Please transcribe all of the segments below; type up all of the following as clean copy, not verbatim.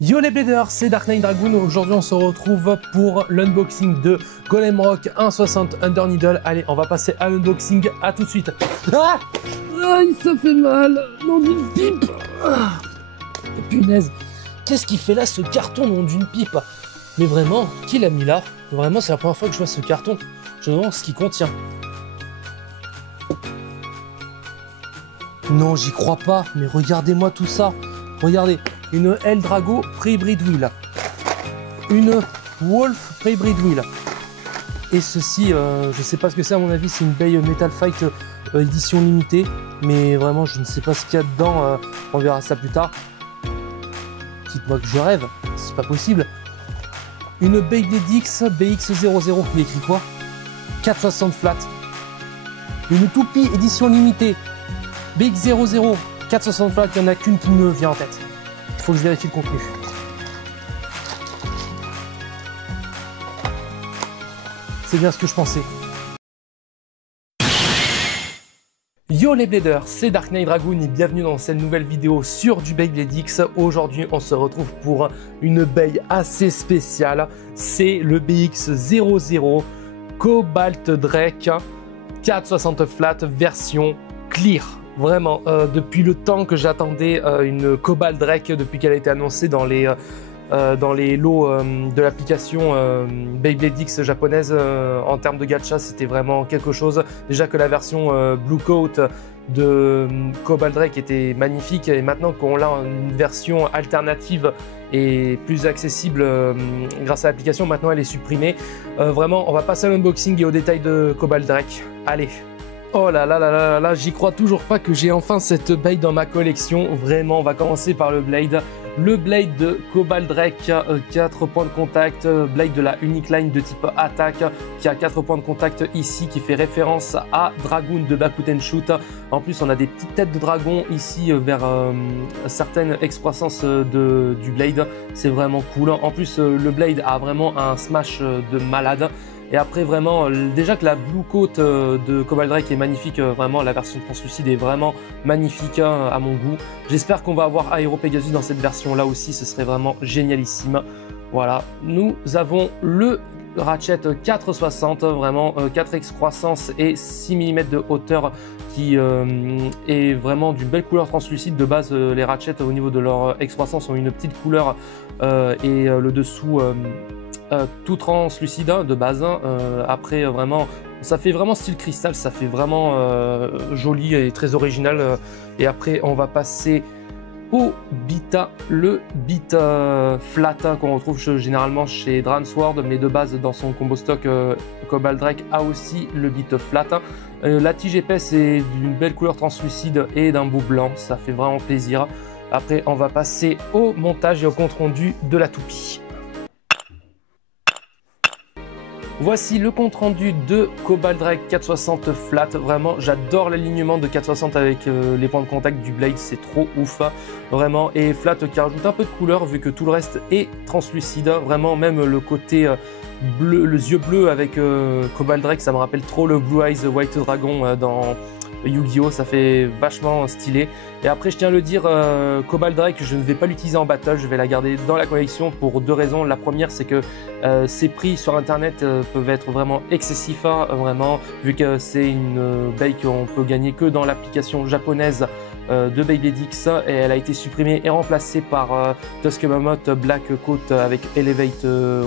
Yo les bladers, c'est Dark Knight Dragoon. Aujourd'hui on se retrouve pour l'unboxing de Golem Rock 1.60 Under Needle. Allez, on va passer à l'unboxing, à tout de suite. Ah, ça fait mal, nom d'une pipe. Punaise, qu'est-ce qu'il fait là ce carton nom d'une pipe? Mais vraiment, qui l'a mis là? Vraiment, c'est la première fois que je vois ce carton. Je me demande ce qu'il contient. Non, j'y crois pas, mais regardez-moi tout ça. Regardez, une Eldrago Pre-Breed Wheel, une Wolf Pre-Breed Wheel, et ceci, je sais pas ce que c'est, à mon avis, c'est une Bay Metal Fight édition limitée, mais vraiment, je ne sais pas ce qu'il y a dedans, on verra ça plus tard. Dites-moi que je rêve, c'est pas possible. Une Beyblade X BX00, il écrit quoi? 460 flat. Une Toupie édition limitée BX00 460 flat, il n'y en a qu'une qui me vient en tête. Il faut que je vérifie le contenu. C'est bien ce que je pensais. Yo les bladers, c'est Dark Knight Dragoon et bienvenue dans cette nouvelle vidéo sur du Beyblade X. Aujourd'hui, on se retrouve pour une bail assez spéciale. C'est le BX00 Cobalt Drake 460 flat version clear. Vraiment, depuis le temps que j'attendais une Cobalt Drake, depuis qu'elle a été annoncée dans les lots de l'application Beyblade X japonaise, en termes de gacha, c'était vraiment quelque chose. Déjà que la version Blue Coat de Cobalt Drake était magnifique, et maintenant qu'on a une version alternative et plus accessible grâce à l'application, maintenant elle est supprimée. Vraiment, on va passer à l'unboxing et au détail de Cobalt Drake. Allez! Oh là là là là là, j'y crois toujours pas que j'ai enfin cette blade dans ma collection. Vraiment, on va commencer par le blade. Le blade de Cobalt Drake, 4 points de contact, blade de la Unique Line de type attaque, qui a 4 points de contact ici, qui fait référence à Dragoon de Bakuten Shoot. En plus, on a des petites têtes de dragon ici vers certaines excroissances du blade. C'est vraiment cool. En plus, le blade a vraiment un smash de malade. Et après, vraiment, déjà que la Blue Coat de Cobalt Drake est magnifique, vraiment la version translucide est vraiment magnifique à mon goût. J'espère qu'on va avoir Aero Pegasus dans cette version là aussi, ce serait vraiment génialissime. Voilà, nous avons le Ratchet 460, vraiment 4x croissance et 6 mm de hauteur, qui est vraiment d'une belle couleur translucide. De base, les Ratchets au niveau de leur excroissance ont une petite couleur et le dessous tout translucide de base. Après, vraiment, ça fait vraiment style cristal, ça fait vraiment joli et très original. Et après, on va passer au Bita, le bit flat qu'on retrouve généralement chez Dransword, mais de base dans son combo stock Cobalt Drake a aussi le bit flat. La tige épaisse est d'une belle couleur translucide et d'un beau blanc, ça fait vraiment plaisir. Après, on va passer au montage et au compte rendu de la toupie. Voici le compte rendu de Cobalt Drake 460 flat. Vraiment, j'adore l'alignement de 460 avec les points de contact du blade, c'est trop ouf. Vraiment, et flat qui rajoute un peu de couleur vu que tout le reste est translucide. Vraiment, même le côté bleu, les yeux bleus avec Cobalt Drake, ça me rappelle trop le Blue Eyes White Dragon dans Yu-Gi-Oh, ça fait vachement stylé. Et après, je tiens à le dire, Cobalt Drake, je ne vais pas l'utiliser en battle, je vais la garder dans la collection pour deux raisons. La première, c'est que ses prix sur internet peuvent être vraiment excessifs, vraiment, vu que c'est une bail qu'on peut gagner que dans l'application japonaise de Beyblade X, et elle a été supprimée et remplacée par Tusk Mammoth Black Coat avec Elevate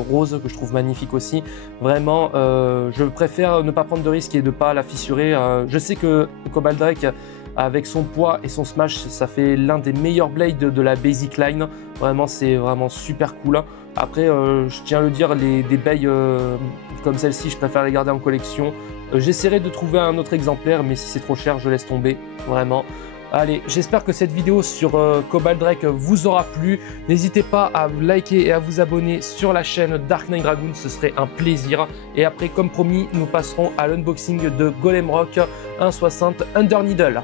Rose, que je trouve magnifique aussi. Vraiment, je préfère ne pas prendre de risques et de pas la fissurer. Je sais que Cobalt Drake, avec son poids et son smash, ça fait l'un des meilleurs blades de la Basic Line. Vraiment, c'est vraiment super cool. Après, je tiens à le dire, des bails comme celle-ci, je préfère les garder en collection. J'essaierai de trouver un autre exemplaire, mais si c'est trop cher, je laisse tomber, vraiment. Allez, j'espère que cette vidéo sur Cobalt Drake vous aura plu. N'hésitez pas à liker et à vous abonner sur la chaîne Dark Knight Dragoon, ce serait un plaisir. Et après, comme promis, nous passerons à l'unboxing de Golem Rock 1.60 Under Needle.